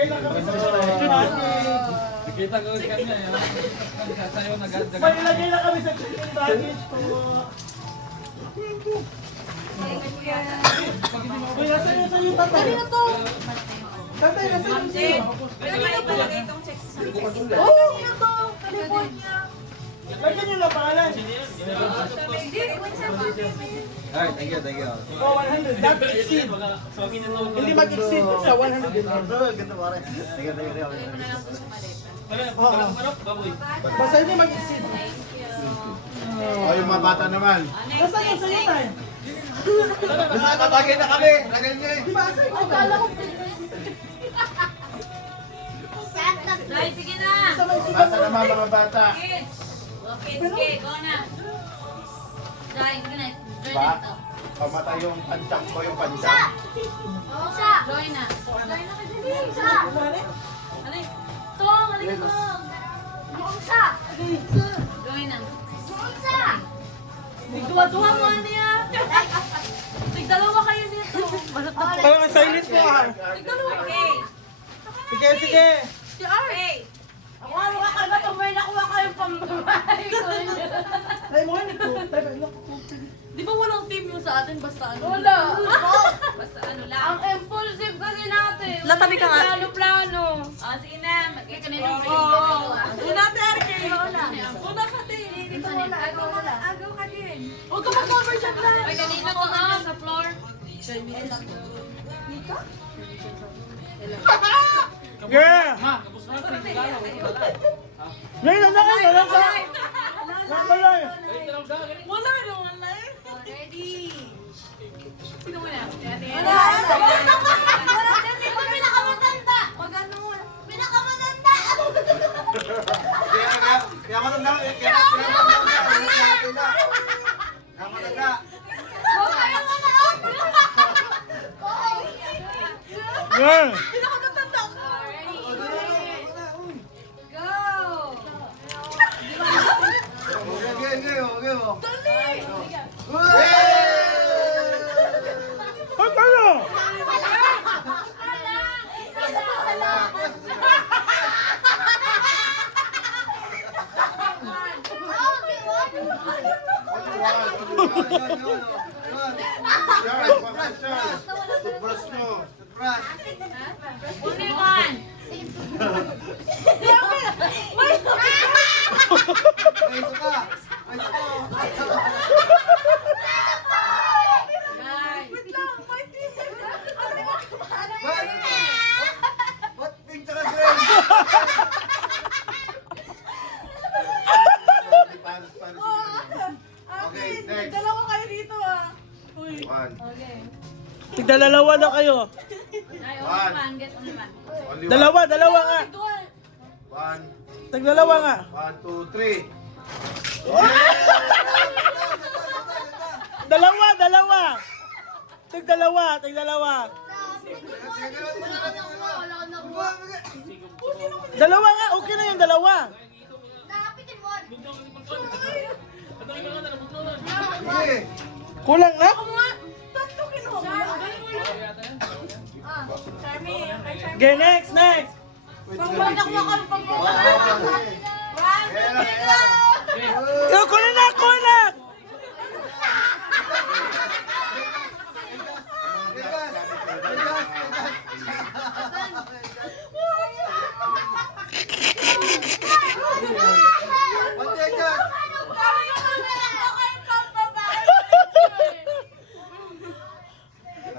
Maglagay lang kami sa chicken Nakita ko kanya yun. Sa'yo nagadagan. Maglagay lang kami sa chicken baggage po. Uy, nasa yung tatay? Kanina to. Tatay, nasa yung sa'yo? Kanina to. Oo, yun to. California. Lagyan nyo lang pangalan. Alright, thank you. Oh, 100. That exceed. Hindi mag-exceed sa 100. Ganda pare. Thank you. Oo. Basta hindi mag-exceed. Oh, yung mga bata naman. Basta yung sa'yo tayo. Basta tatagay na kami. Tagay niyo eh. Di ba? Sa'yo tayo. Akala ko. Dahil, sige na. Bata naman, mga bata. Kids. Kids, go na. Dahil, sige na. Join Ba? na ito. Pamatay yung pancak ko yung pancak. Join na. Ano yun? Tong, ano yun, Tong? Join na. Tigduwa-duwa mo, ano yan? Tigdalawa kayo dito. Parang silent mo ha. Tigdalawa. Okay. Sige, sige. Si Ari. Ako ano ka kagad kung may nakuha kayong pambahay ko. Ay, mo ni ko. Di ba walang team yung sa atin? Basta ano? Wala. Basta ano lang. Ang impulsive kasi natin. Latabi ka nga. Plano-plano. Ah, sige na. Mag-get ka na yung Facebook. Una, Terke. Una ka din. Dito wala. Agaw ka din. Huwag ka mag-cover siya lang. Ay, kanina to sa floor. Yeah. Ma, kapos na ito. Ngayon na kayo. Wala ka. Wala ka. Wala yung wala. Ready. Sino muna? Wala. Wala din. Ikaw pinakamatanda. Wag ano. Pinakamatanda. Kaya matanda. Kaya matanda. Kaya matanda. Huwag kayo wala. Yeah. Pinakamatanda ko. Ready. Go. Ay, tayo. Toothbrush nyo. Toothbrush. Only one. May isa ka. May isa ka. Ba't pink tsaka green? Okay, next. Dalawa kayo dito ah. One. Tigdalalawa na kayo. One. Get only one. Only one. Dalawa nga. One. Tagdalawa nga. 1, 2, 3. Dalawa. Tigdalawa. Dalawa nga. Okay na yung dalawa. Sige. Kulang na? Okay, next. Yo, kulang.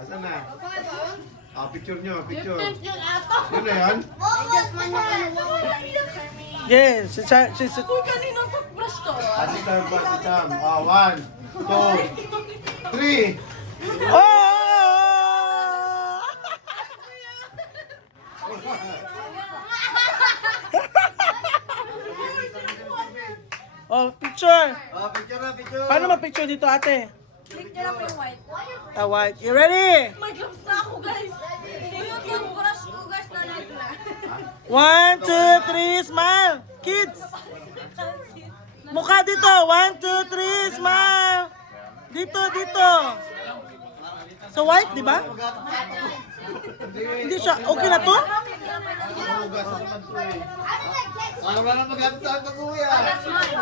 Asan na? Picture nyo, picture. Yun na yan? Yes, Kanino toothbrush to? Si Cham pa, si Cham. 1, 2, 3. Oh! Oh, picture. Picture na, picture. Paano mag-picture dito, ate? Click nyo lang po yung white. White. You ready? May gloves na ako guys. Yung toothbrush ko guys na nagla. 1, 2, 3, smile. Kids. Mukha dito. 1, 2, 3, smile. Dito. Sa white, di ba? Hindi siya. Okay na to? to eh. Parang wala mag-atas ka kuya. That's mine.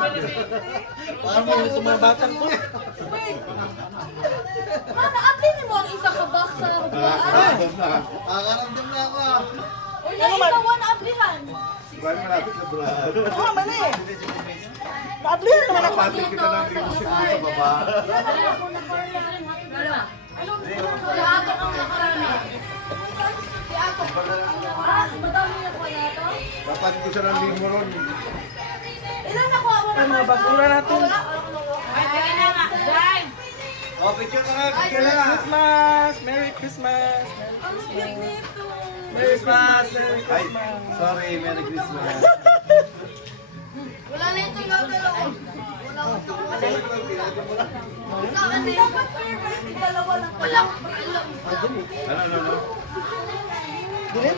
Parang mo sa mga batang ko. Mana, atin mo ang isa ka box sa hubuan. Nakakaramdam na ako ah. Or na isa one ablihan. Maraming malapit sa bulaan. Oo, mali. Naablihan naman ako. Kapatid kita ng leadership mo sa baba. Ano? Si Ato ang nakarami. Si Ato. Ah, madami na po yata. Kapatid ko siya ng limo ron. Ilan nakuha mo Ay, mga basura natin. Ay, sige na nga. Dahil. Oh, picture ka na, Ay, picture na. Christmas! Merry Christmas! Ang cute nito. Merry Christmas! Merry Ay, Christmas! sorry, Merry Christmas. Wala na ito yung dalawa. Wala ko ito. Isa kasi. Dapat favorite. Dalawa lang. Wala. Ano? Dilit?